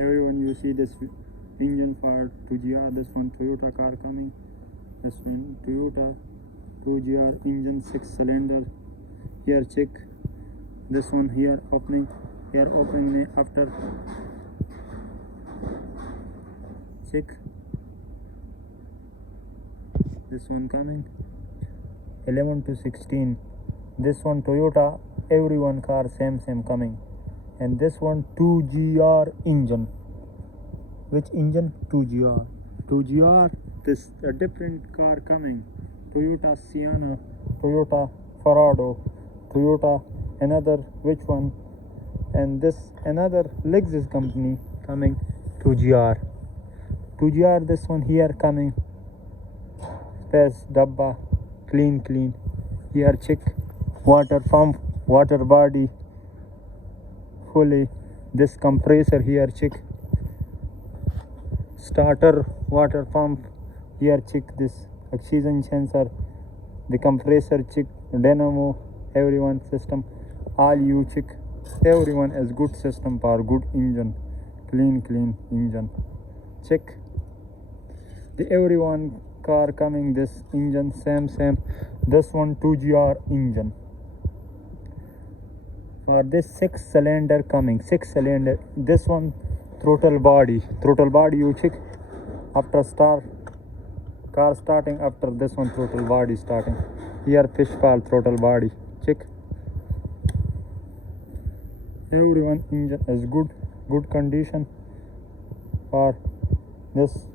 Everyone, you see this engine for 2GR. This one Toyota car coming. This one Toyota 2GR engine 6-cylinder. Here check. This one here opening. Here opening after. Check. This one coming 11 to 16. This one Toyota everyone car same coming. And this one 2GR engine. Which engine? 2GR. 2GR. This a different car coming. Toyota Sienna, Toyota Farado, Toyota another which one? And this another Lexus company coming 2GR. 2GR this one here coming. Space dabba clean. Here check. Water pump, water body fully. This compressor here check. Starter, water pump here check. This oxygen sensor, the compressor check, dynamo, everyone system, all you check. Everyone is good system for good engine, clean engine. Check. The everyone car coming this engine same. This one 2GR engine. For this 6-cylinder coming, 6-cylinder. This one throttle body you check. After car starting, after this one throttle body starting. Here fishbowl throttle body check. Everyone engine is good condition. For this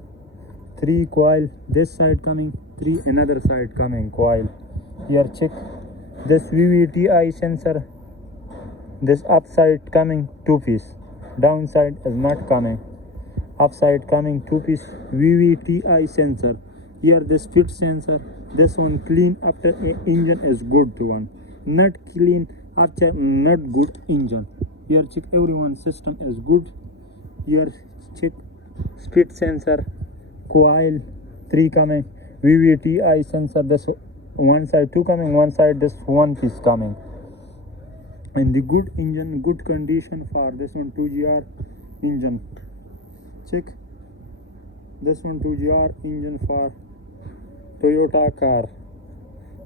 3 coil, this side coming, 3 another side coming coil. Here check. This VVTi sensor. This upside coming 2-piece, downside is not coming. Upside coming 2-piece VVTi sensor. Here this fit sensor. This one clean after engine is good one. Not clean after not good engine. Here check everyone system is good. Here check speed sensor, coil 3 coming, VVTi sensor. This one side 2 coming, one side this 1-piece coming. And the good engine, good condition for this one 2GR engine. Check. This one 2GR engine for Toyota car.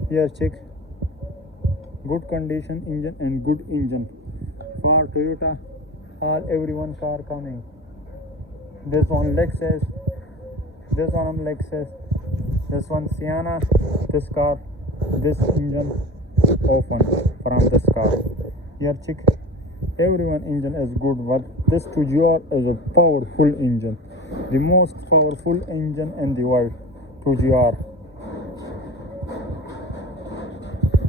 Here check. Good condition engine and good engine for Toyota. All everyone car coming. This one Lexus. This one Lexus. This one Sienna. This car. This engine open from this car. Here check. Everyone engine is good, but this 2GR is a powerful engine, the most powerful engine in the world. 2GR.